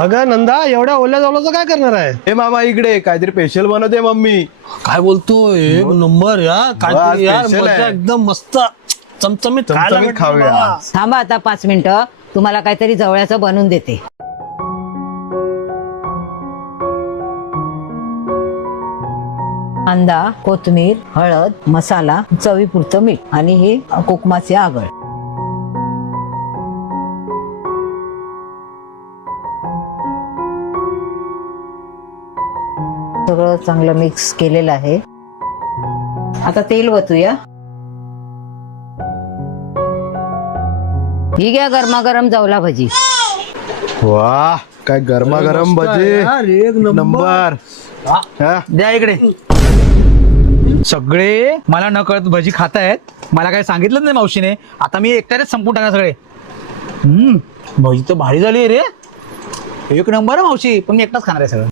अगं नंदा एवढ्या ओल्या जवळचं काय करणार आहे? हे मामा इकडे काहीतरी स्पेशल बनवते मम्मी. काय बोलतो एक नंबर यार काय यार special आहे. मजा एकदम मस्त चमचमीत खायला चमचमीत भेटलं खाऊया. बाबा. थांबा आता 5 मिनिटं, तुम्हाला काहीतरी जवळचं बनवून देते. कांदा, कोथिंबीर, हळद, मसाला, चवीपुरतं मीठ आणि हे कोकमाचे आगळ. सगळं चांगलं मिक्स केलेलं आहे. आता तेल ओतूया. ही घ्या गरमागरम जवला भजी. वाह काय गरमागरम भजी. यार, एक नंबर. हा? द्या इकडे. सगळे मला न कळत भजी खातायत. मला काय सांगितलं नाही मावशीने. आता मी एकट्यानेच संपून टाकणार सगळे. भजी तर भारी झाली रे. एक नंबर आहे मावशी, पण मी एकटाच खाणार आहे सगळं.